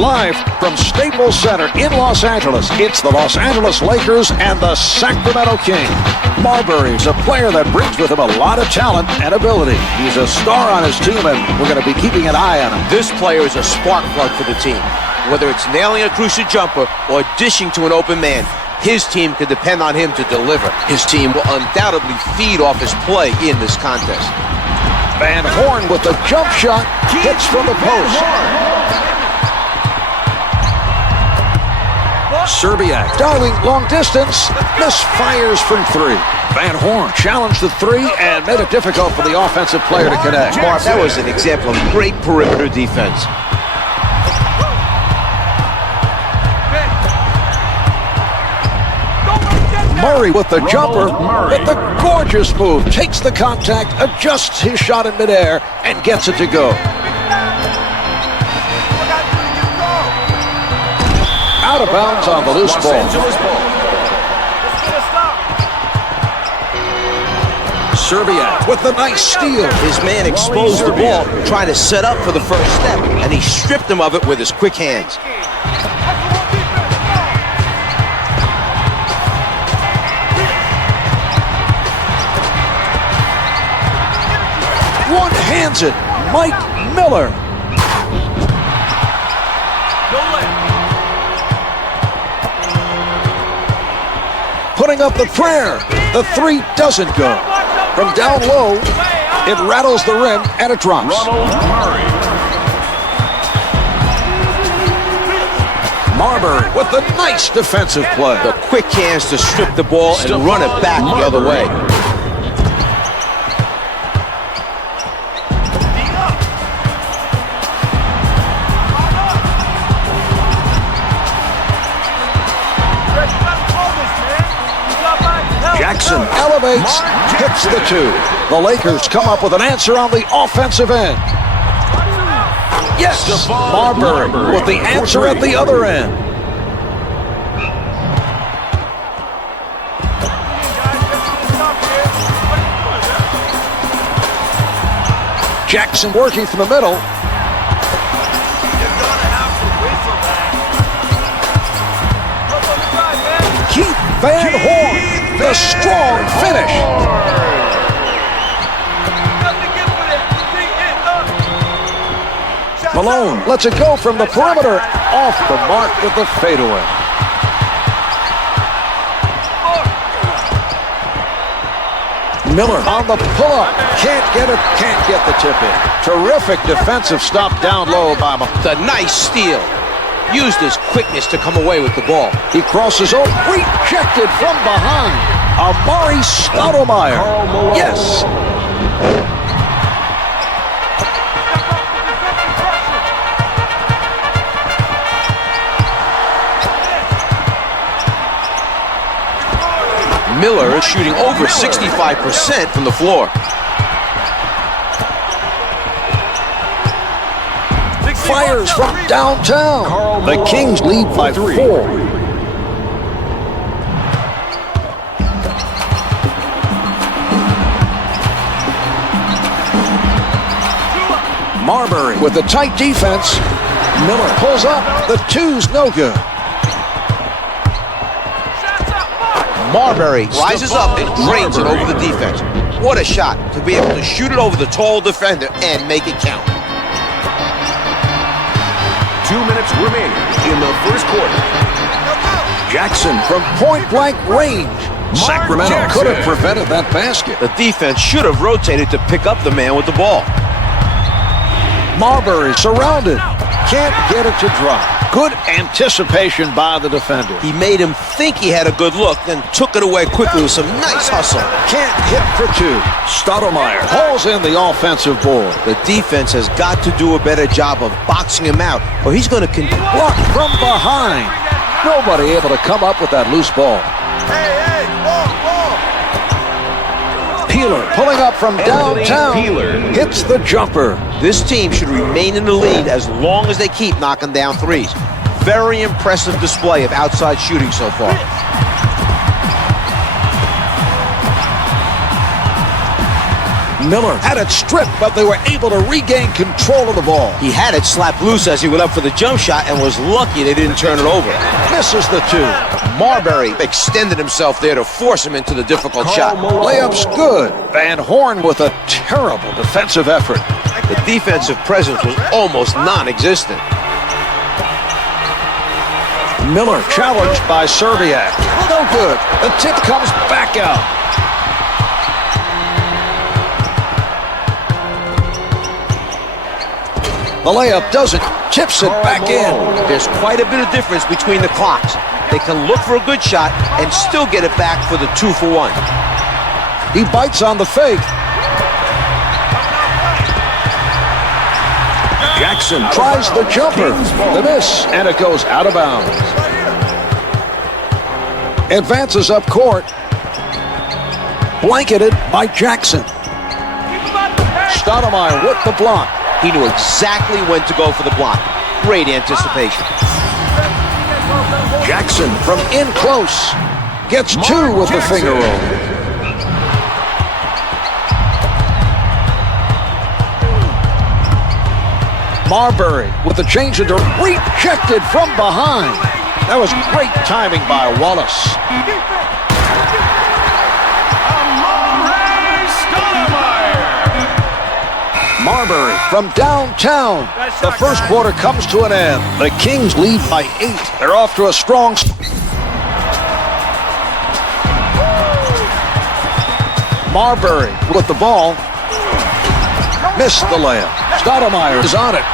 Live from Staples Center in Los Angeles, it's the Los Angeles Lakers and the Sacramento Kings. Marbury's a player that brings with him a lot of talent and ability. He's a star on his team, and we're going to be keeping an eye on him. This player is a spark plug for the team. Whether it's nailing a crucial jumper or dishing to an open man, his team can depend on him to deliver. His team will undoubtedly feed off his play in this contest. Van Horn with the jump shot, hits from the post. Serbiak dialing long distance, misfires from three. Van Horn challenged the three and made it difficult for the offensive player to connect. Mark, that was an example of great perimeter defense. Murray with the jumper, with the gorgeous move, takes the contact, adjusts his shot in midair, and gets it to go. Out of bounds on the loose ball. Serbiak with the nice steal. His man exposed the ball, trying to set up for the first step, and he stripped him of it with his quick hands. One-hands it, Mike Miller. Putting up the prayer. The three doesn't go. From down low, it rattles the rim and it drops. Marbury with the nice defensive play. The quick hands to strip the ball and run it back the other way. Jackson elevates, hits the two. The Lakers come up with an answer on the offensive end. Yes, Marbury with the answer at the other end. Jackson working from the middle. Keith Van Horn. The strong finish. Malone lets it go from the perimeter. Off the mark with the fadeaway. Miller on the pull-up. Can't get it, can't get the tip in. Terrific defensive stop down low by Malone. The nice steal. Used his quickness to come away with the ball. He crosses over, rejected from behind. Amari Stoudemire. Yes. Miller is shooting over 65% from the floor. Fires from downtown. The Kings lead by 4. Marbury with the tight defense. Miller pulls up. The two's no good. Marbury rises up and drains it over the defense. What a shot to be able to shoot it over the tall defender and make it count. 2 minutes remaining in the first quarter. Jackson from point-blank range. Sacramento could have prevented that basket. The defense should have rotated to pick up the man with the ball. Marbury surrounded. Can't get it to drop. Good anticipation by the defender. He made him think he had a good look, then took it away quickly with some nice hustle. Can't hit for two. Stoudemire hauls in the offensive board. The defense has got to do a better job of boxing him out, or he's going to block from behind. Nobody able to come up with that loose ball. Peeler pulling up from downtown. Hits the jumper. This team should remain in the lead as long as they keep knocking down threes. Very impressive display of outside shooting so far. Miller had it stripped, but they were able to regain control. control of the ball. He had it slapped loose as he went up for the jump shot and was lucky they didn't turn it over. Misses the two. Marbury extended himself there to force him into the difficult shot. Layup's good. Van Horn with a terrible defensive effort. The defensive presence was almost non-existent. Miller challenged by Serbiak. No good. The tip comes back out. The layup doesn't. Chips it back in. There's quite a bit of difference between the clocks. They can look for a good shot and still get it back for the 2-for-1. He bites on the fake. Jackson tries the jumper. The miss, and it goes out of bounds. Advances up court. Blanketed by Jackson. Stoudemire with the block. He knew exactly when to go for the block. Great anticipation. Jackson from in close. Gets two with the finger roll. Marbury with the change into rejected from behind. That was great timing by Wallace. Marbury from downtown. The first quarter comes to an end. The Kings lead by 8. They're off to a strong Marbury with the ball. Missed the layup. Stoudemire is on it.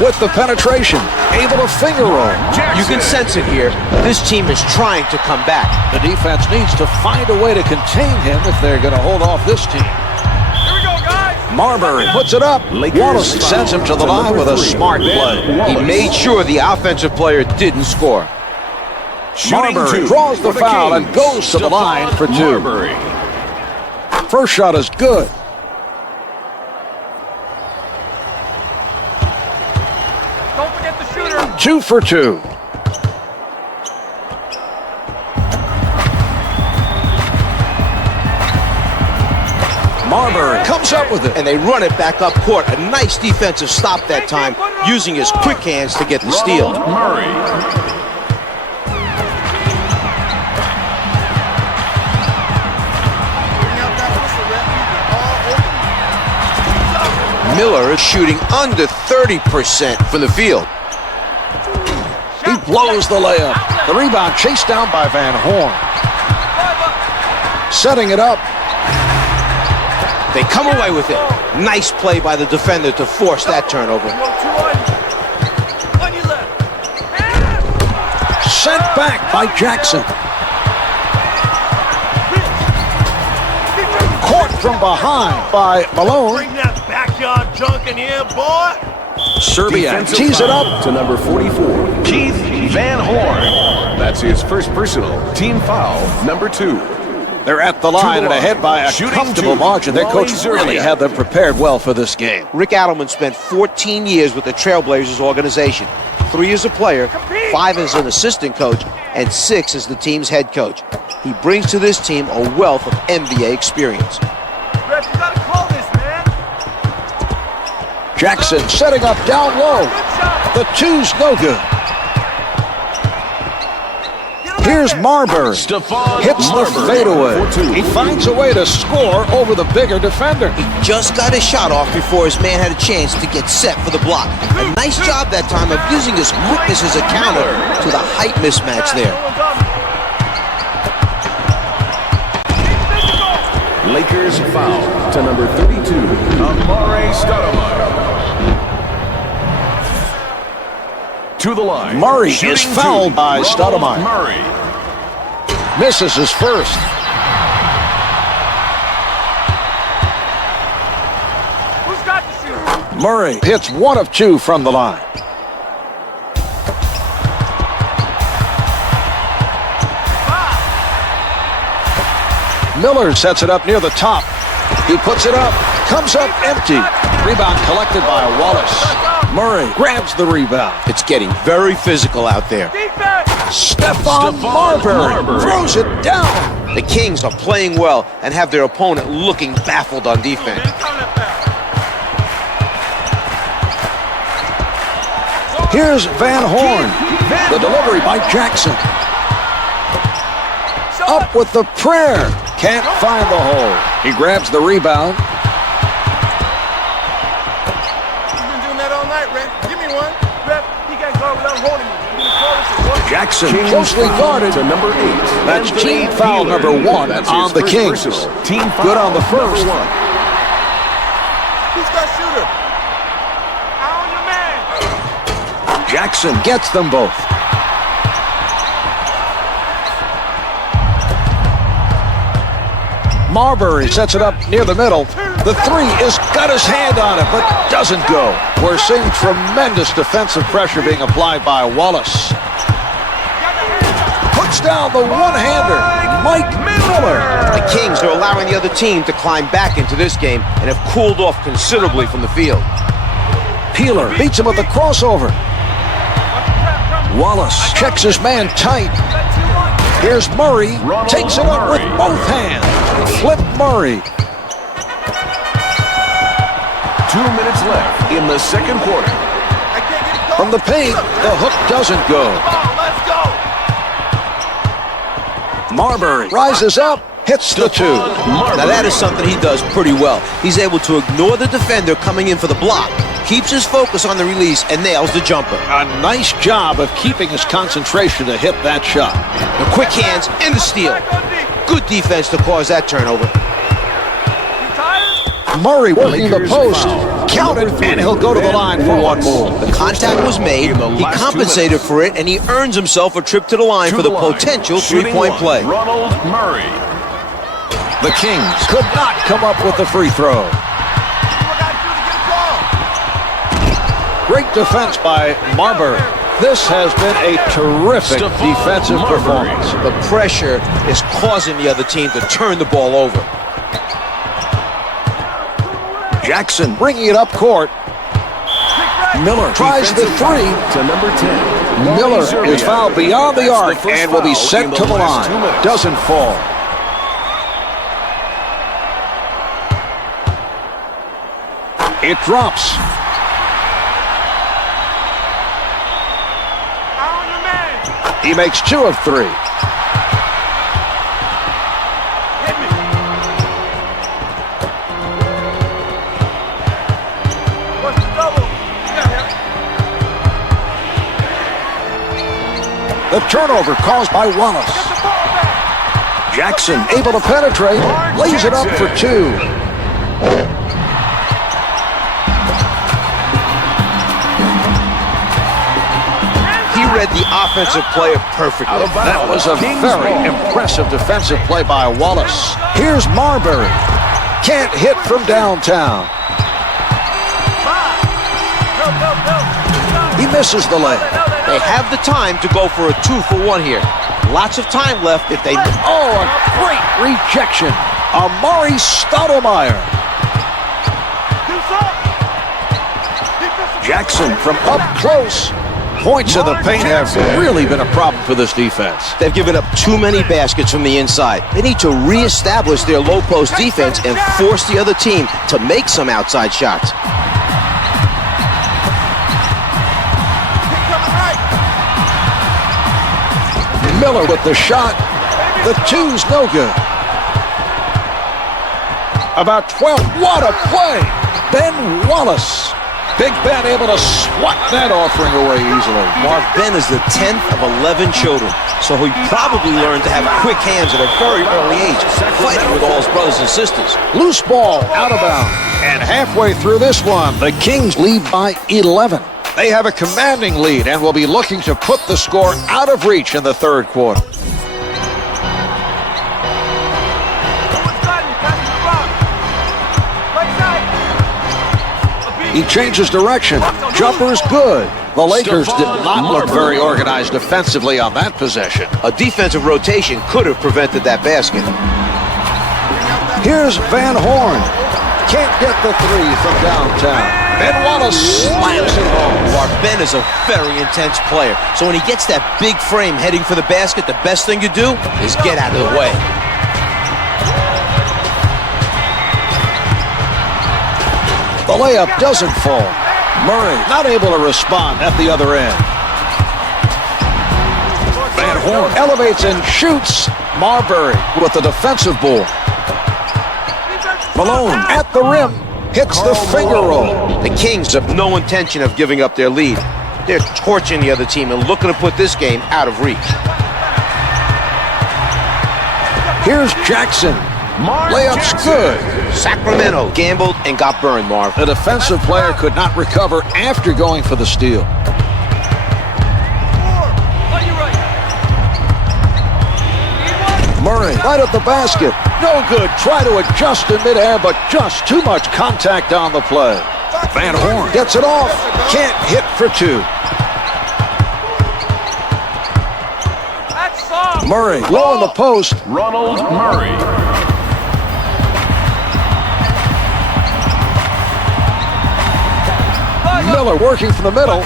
With the penetration, able to finger roll. You can sense it here. This team is trying to come back. The defense needs to find a way to contain him if they're going to hold off this team. Here we go, guys. Marbury puts it up. Wallace sends him to the line with a smart play. He made sure the offensive player didn't score. Marbury draws the foul and goes to the line for two. First shot is good. Don't forget the shooter. 2 for 2. Marbury comes up with it. And they run it back up court. A nice defensive stop that time, using his quick hands to get the steal. Miller is shooting under 30% from the field. He blows the layup. The rebound chased down by Van Horn. Setting it up. They come away with it. Nice play by the defender to force that turnover. Sent back by Jackson. Caught from behind by Malone. Bring that backyard junk in here, boy. Serbia tees it up to number 44, Keith Van Horn. That's his first personal team foul, number 2. They're at the line and ahead by a comfortable margin. Their coach really had them prepared well for this game. Rick Adelman spent 14 years with the Trailblazers organization. 3 as a player, 5 as an assistant coach, and 6 as the team's head coach. He brings to this team a wealth of NBA experience. Ref, you gotta call this, man. Jackson setting up down low. The two's no good. Here's Marbury. Hits the fadeaway. He finds a way to score over the bigger defender. He just got his shot off before his man had a chance to get set for the block. A nice job that time of using his quickness as a counter to the height mismatch there. Lakers foul to number 32, Amare Stoudemire. To the line. Murray is fouled by Stoudemire. Murray misses his first. Who's got the shooter? Murray hits 1 of 2 from the line. Miller sets it up near the top. He puts it up, comes up empty. Rebound collected by Wallace. Murray grabs the rebound. It's getting very physical out there. Defense! Stephon Marbury throws it down. The Kings are playing well and have their opponent looking baffled on defense. Here's Van Horn. The delivery by Jackson. Up with the prayer. Can't find the hole. He grabs the rebound. You've been doing that all night, Ref. Give me one. Ref, he can't guard without holding me. You gonna call this or what? Jackson Kings closely guarded. to number 8. That's Anthony team foul Wheeler. number 1 That's on his the first Kings. personal. Team foul Good on the first. number 1. Who's got shooter? On your man. Jackson gets them both. Marbury sets it up near the middle. The three is got his hand on it, but doesn't go. We're seeing tremendous defensive pressure being applied by Wallace. Puts down the one-hander, Mike Miller. The Kings are allowing the other team to climb back into this game and have cooled off considerably from the field. Peeler beats him with the crossover. Wallace checks his man tight. Here's Murray, takes it up with both hands. Flip Murray. 2 minutes left in the second quarter. I can't get it going. From the paint, the hook doesn't go. Let's go. Marbury rises up, hits the two. Now that is something he does pretty well. He's able to ignore the defender coming in for the block, keeps his focus on the release, and nails the jumper. A nice job of keeping his concentration to hit that shot. The quick hands and the steal. Good defense to cause that turnover. Murray working the Lakers post. foul. Count it, Number and he'll go to the line for one more. The contact was made, In the he last 2 compensated minutes. for it, and he earns himself a trip to the line for the potential Shooting three-point one, play. Ronald Murray. The Kings could not come up with the free throw. Great defense by Marbury. This has been a terrific defensive performance. The pressure is causing the other team to turn the ball over. Jackson bringing it up court. Miller tries the three. To number 10. Miller Zerbiak. is fouled beyond the That's arc first and will be foul sent in to the last 2 line. minutes. Doesn't fall. It drops. He makes 2 of 3. What's the double? The turnover caused by Wallace. Get the ball back. Jackson able to penetrate. Lays it up for 2. He read the offensive player perfectly. That was a very impressive defensive play by Wallace. Here's Marbury. Can't hit from downtown. He misses the layup. They have the time to go for a 2-for-1 here. Lots of time left if they... Oh, a great rejection. Amari Stoudemire. Jackson from up close. Points in the paint have really been a problem for this defense. They've given up too many baskets from the inside. They need to reestablish their low post defense and force the other team to make some outside shots. Miller with the shot. The two's no good. About 12. What a play. Ben Wallace. Big Ben able to swat that offering away easily. Marv Ben is the 10th of 11 children, so he probably learned to have quick hands at a very early age, fighting with all his brothers and sisters. Loose ball out of bounds. And halfway through this one, the Kings lead by 11. They have a commanding lead and will be looking to put the score out of reach in the third quarter. He changes direction. Jumper's good. The Lakers did not look very organized defensively on that possession. A defensive rotation could have prevented that basket. Here's Van Horn. Can't get the three from downtown. Ben Wallace slams it home. Marv Ben is a very intense player, so when he gets that big frame heading for the basket, the best thing to do is get out of the way. The layup doesn't fall. Murray not able to respond at the other end. Van Horn elevates and shoots. Marbury with the defensive board. Malone at the rim. Hits the finger roll. The Kings have no intention of giving up their lead. They're torching the other team and looking to put this game out of reach. Here's Jackson. Layup's good. Sacramento gambled and got burned, Marv. The defensive player could not recover after going for the steal. Murray right at the basket. No good. Try to adjust in midair, but just too much contact on the play. Van Horn gets it off. Can't hit for two. Murray low in the post. Ronald Murray. Miller working from the middle.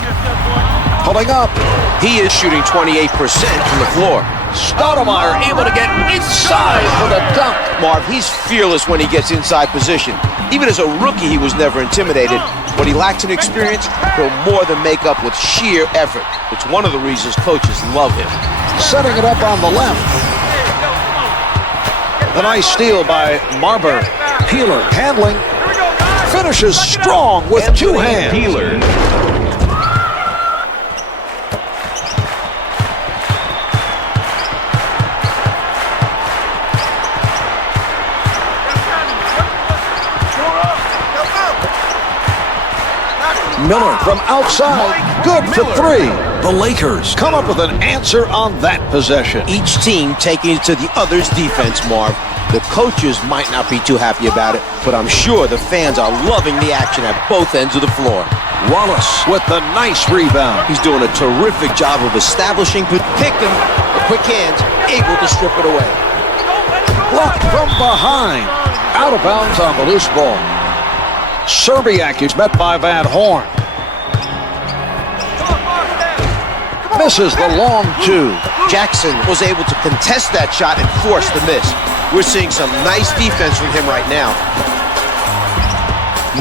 Pulling up. He is shooting 28% from the floor. Stoudemire able to get inside for the dunk. Marv, he's fearless when he gets inside position. Even as a rookie, he was never intimidated. When he lacks an experience, he'll more than make up with sheer effort. It's one of the reasons coaches love him. Setting it up on the left. A nice steal by Marbury. Peeler handling. Finishes strong with two hands. Peeler. Miller from outside. Good for three. The Lakers come up with an answer on that possession. Each team taking it to the other's defense, Marv. The coaches might not be too happy about it, but I'm sure the fans are loving the action at both ends of the floor. Wallace with the nice rebound. He's doing a terrific job of establishing, picked him, the quick hands, able to strip it away. Blocked from behind. Out of bounds on the loose ball. Serbiak is met by Van Horn. Misses the long two. Jackson was able to contest that shot and force the miss. We're seeing some nice defense from him right now.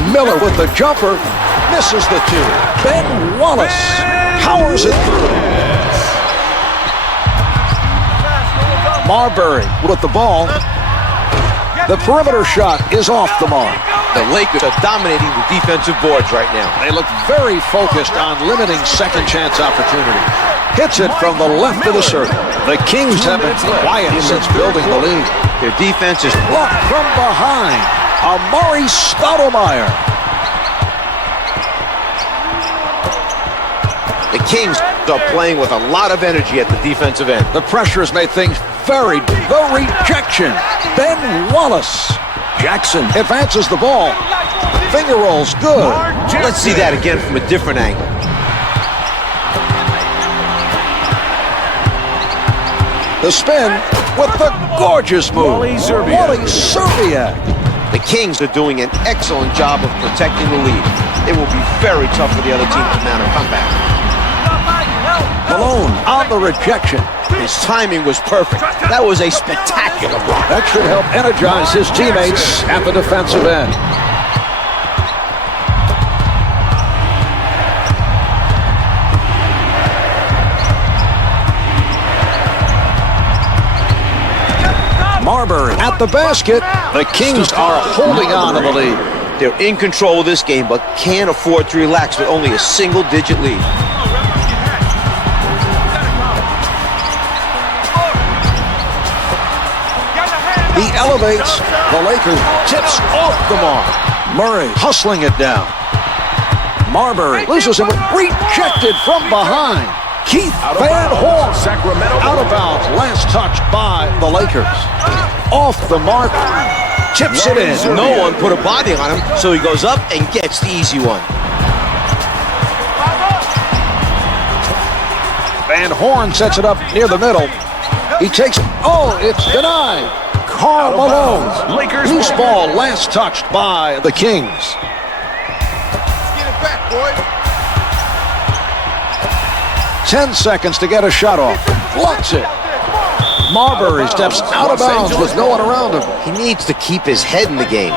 Miller with the jumper. Misses the two. Ben Wallace powers it through. Marbury with the ball. The perimeter shot is off the mark. The Lakers are dominating the defensive boards right now. They look very focused on limiting second chance opportunities. Hits it from the left of the circle. The Kings have been quiet since building the lead. Their defense is blocked from behind. Amari Stoudemire. The Kings are playing with a lot of energy at the defensive end. The pressure has made things very. The rejection. Ben Wallace. Jackson advances the ball. Finger rolls good. Let's see that again from a different angle. The spin with the gorgeous move. Wally Serbiak. The Kings are doing an excellent job of protecting the lead. It will be very tough for the other team to mount a comeback. Malone on the rejection. His timing was perfect. That was a spectacular block. That should help energize his teammates at the defensive end. Marbury at the basket. The Kings are holding on to the lead. They're in control of this game, but can't afford to relax with only a single-digit lead. He elevates. The Lakers tips off the mark. Murray hustling it down. Marbury loses him. Rejected from behind. Keith Van Horn. Sacramento Out of bounds. Last touch by the Lakers. Off the mark. Tips it in. No one put a body on him, so he goes up and gets the easy one. Van Horn sets it up near the middle. He takes it. Oh, it's denied. Karl Malone. Lakers Loose ball last touched by the Kings. Get it back, boys. 10 seconds to get a shot off. Blocks it. Marbury steps out of bounds with no one around him. He needs to keep his head in the game.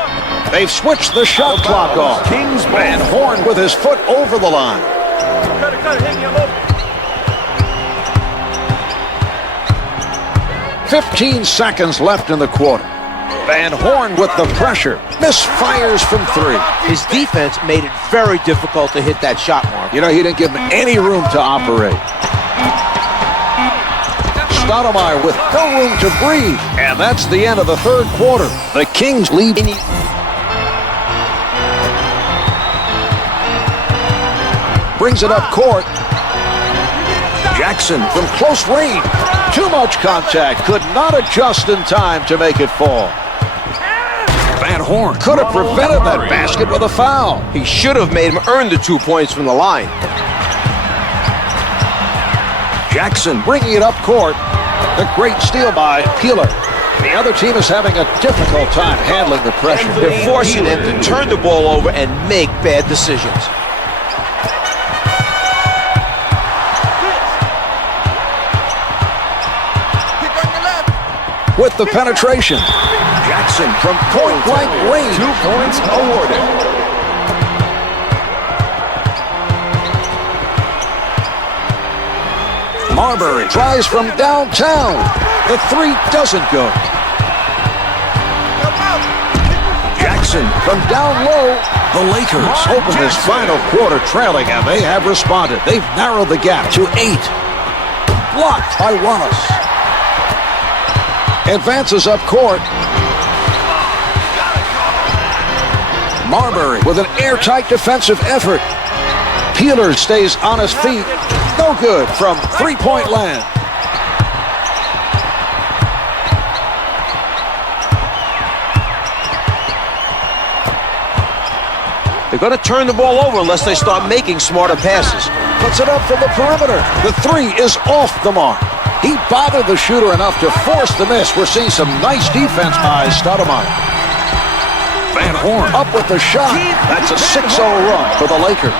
They've switched the shot clock off. Kings ball. Van Horn with his foot over the line. Cut it, hit me, I'm open. 15 seconds left in the quarter. Van Horn with the pressure. Misfires from three. His defense made it very difficult to hit that shot, Mark. You know, he didn't give him any room to operate. Stoudemire with no room to breathe. And that's the end of the third quarter. The Kings lead. Brings it up court. Jackson from close range. Too much contact. Could not adjust in time to make it fall. Van Horn could have prevented that basket with a foul. He should have made him earn the 2 points from the line. Jackson bringing it up court. A great steal by Peeler. The other team is having a difficult time handling the pressure. They're forcing him to turn the ball over and make bad decisions. With the penetration. Jackson from point-blank range. 2 points awarded. Marbury tries from downtown. The three doesn't go. Jackson from down low. The Lakers open this final quarter trailing, and they have responded. They've narrowed the gap to 8. Blocked by Wallace. Advances up court. Marbury with an airtight defensive effort. Peeler stays on his feet. No good from three-point land. They're going to turn the ball over unless they start making smarter passes. Puts it up from the perimeter. The three is off the mark. He bothered the shooter enough to force the miss. We're seeing some nice defense by Stoudemire. Van Horn up with the shot. That's a 6-0 run for the Lakers.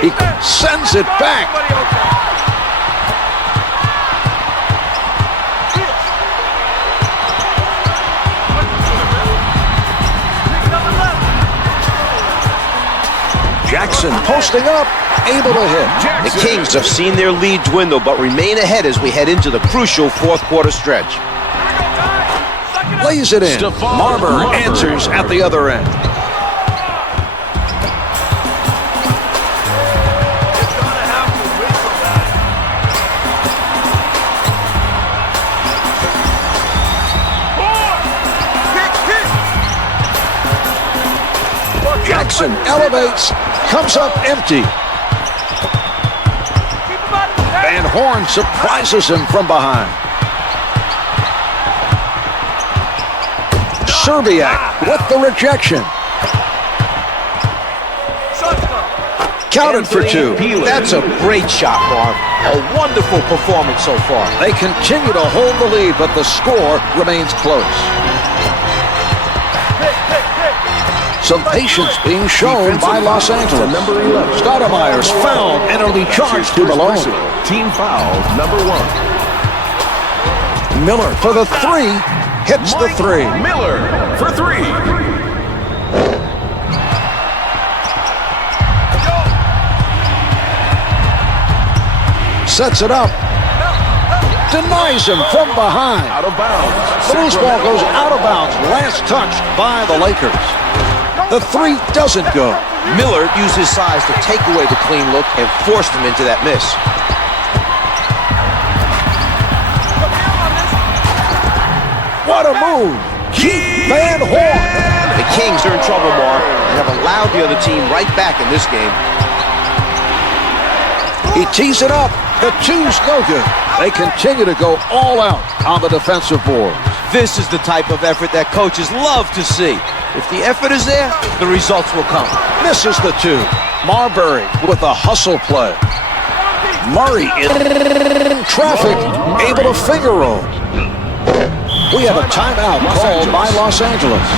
He sends it back. Jackson posting up, able to hit. The Kings have seen their lead dwindle, but remain ahead as we head into the crucial fourth quarter stretch. Lays it in. Marbury answers at the other end. Jackson elevates, comes up empty. Van Horn surprises him from behind. Serbiak with the rejection. Counted for two. That's a great shot, Mark. A wonderful performance so far. They continue to hold the lead, but the score remains close. Some patience being shown by Los Angeles. Number 11. Stoudemire's foul penalty charge to Malone. Team foul number 1. Miller for the three. Hits the three. Miller for 3. Sets it up. Denies him from behind. Out of bounds. The loose ball goes out of bounds. Last touched by the Lakers. The three doesn't go. Miller used his size to take away the clean look and forced him into that miss. What a move. Keith Van Horn. The Kings are in trouble, Mark, and have allowed the other team right back in this game. He tees it up. The two's no good. They continue to go all out on the defensive board. This is the type of effort that coaches love to see. If the effort is there, the results will come. Misses the two. Marbury with a hustle play. Murray in traffic, able to finger roll. We have a timeout called by Los Angeles.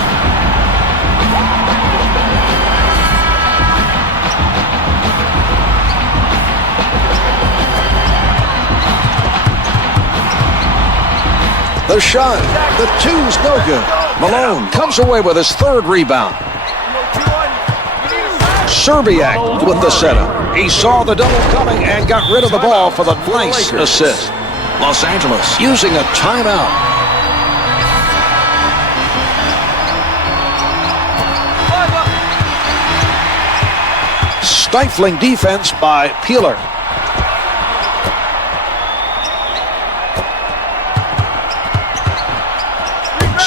The shot. The two's no good. Malone comes away with his third rebound. Serbiak with the setup. He saw the double coming and got rid of the ball for the nice assist. Los Angeles using a timeout. Stifling defense by Peeler.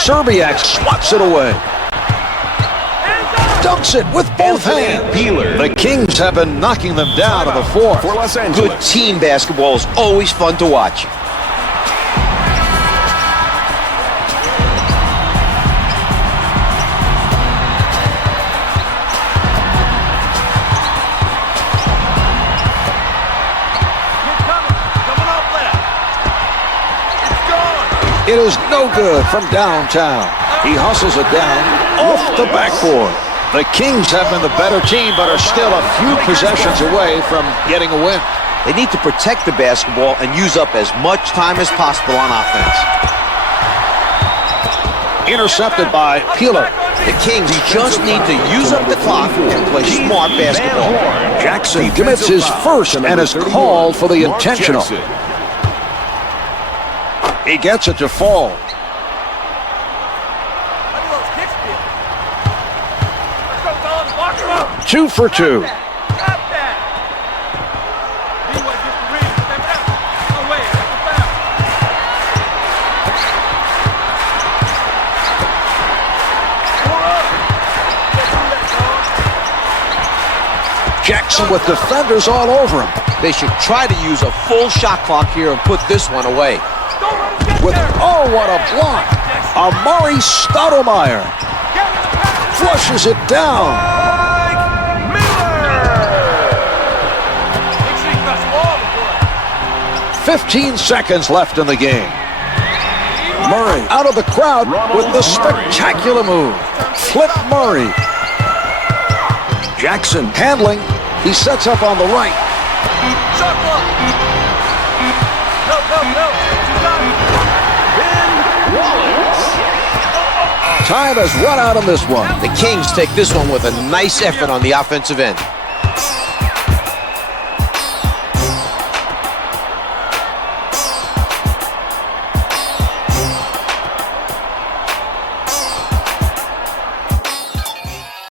Serbiak swats it away. Dunks it with both hands. The Kings have been knocking them down in the fourth. For Los Angeles. Good team basketball is always fun to watch. It is no good from downtown. He hustles it down off the backboard. The Kings have been the better team, but are still a few possessions away from getting a win. They need to protect the basketball and use up as much time as possible on offense. Intercepted by Peeler. The Kings just need to use up the clock and play smart basketball. Jackson commits his first and is called for the intentional. He gets it to fall. 2 for 2. Jackson with defenders all over him. They should try to use a full shot clock here and put this one away. With, oh, what a block. Amari Stoudemire flushes it down. 15 seconds left in the game. Murray out of the crowd with the spectacular move. Flip Murray. Jackson handling. He sets up on the right. Time has run out on this one. The Kings take this one with a nice effort on the offensive end.